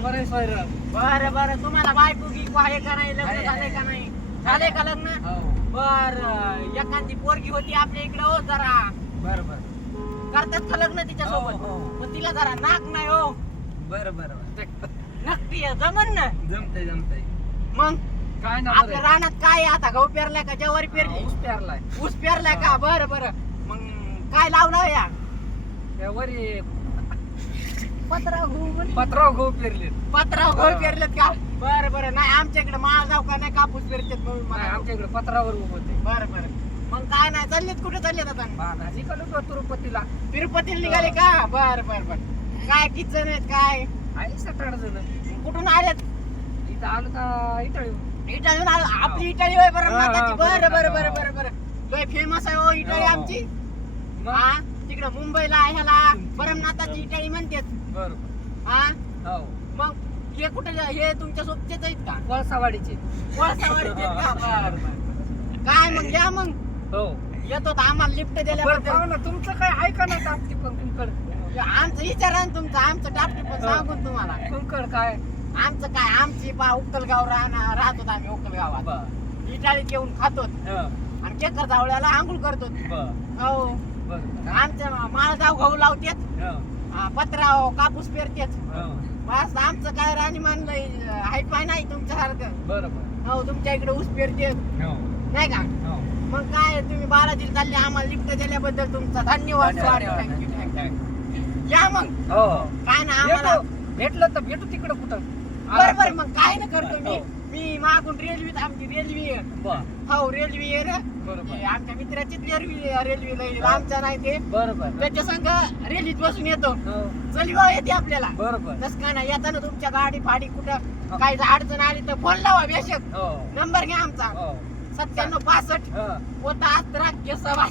बरं आहे सोयरं. बरं बरं तुम्हाला बायको की आहे का नाही लग्न झालंय का नाही झालंय का लग्न हो बर एखादी पोरगी होती आपल्या इकडे हो जरा बरं बरं करतात का लग्न तिच्यासोबत हो, हो. पण तिला जरा नाक नाही हो बरं बरं नक्की आहे, जमन ना जमतंय जमतंय मग काय ना आपल्या रानात काय आहे आता गहू पेरलाय का ज्वारी पेरली ऊस पेरलाय ऊस पेरलाय का बरं बरं मग काय लावलं या त्यावरी पत्राव गहू पत्राव गहू पेरले पत्राव गहू पेरलेत का बरं बरं नाही आमच्या इकडे माळ जाऊ का नाही कापूस पेरतेत म्हणून मला आमच्या इकडे पत्रावर उभं होते बरं बरं मग काय नाही चाललेत कुठे चाललेत आता भाजी काढून तिरुपतीला तिरुपतीला निघाले का बर बर बर काय किती जण आहेत काय आहे 7-8 जण कुठून आलेत इथं आलो का इथं इटाळीहून आलो आपली इटाळी होय बरं हा, नाताची हा, बरं बरं बरं, बरं बरं बरं लय फेमस आहे हो इटाळी हो. आमची मग हा तिकडे मुंबईला ह्याला परमनाथाची इटाळी म्हणतात बरोबर हा हो मग हे कुठे हे तुमच्या सोबतच आहेत का कोळसावाडीचे वळसावडीचे आहेत का बरं बरं काय मग या मग हो येतो तर आम्हाला लिफ्ट बरं दिल्याबद्दल पाहू ना तुमचं काय आहे का नाही टापटी पण तुमकड आमचं विचारा ना तुमचं आमचं टापटी पण सांगून तुम्हाला तुमकड काय आमचं काय आमची पा उक्कलगाव राहतो आम्ही उक्कलगावात बर इटाळीत येऊन खातो हो आणि केकर जावळ्याला आंघोळ करतो बर हो बर आमच्या माळगाव गहू लावतेत हो पत्राव कापूस पेरतेत हो बस आमचं काय राहणीमान हाय पाय नाही तुमच्यासारखं बरोबर हो तुमच्या इकडे ऊस पेरतेत हो नाही का हो मग काय तुम्ही बालाजीला चालले आम्हाला लिफ्ट दिल्याबद्दल तुमचा धन्यवाद थँक्यू या मग हो काय ना आम्हाला भेटलं तर भेटू तिकडं कुठं बरोबर मग काय ना करतो मी हो. मी मागून रेल्वेत आमची रेल्वे आहे. बर हो रेल्वे आहे ना बरोबर ते आमच्या मित्राचीच रेल्वेला येईल आमच्या नाही ते बरोबर त्याच्या संग रेल्वेत बसून येतो हो चलिवा येते आपल्याला बरोबर तस काय ना येताना तुमच्या गाडी फाडी कुठं काही अडचण आली तर फोन लावा बेशक हो नंबर घ्या आमचा हो 9765 हो होता 17 केसवा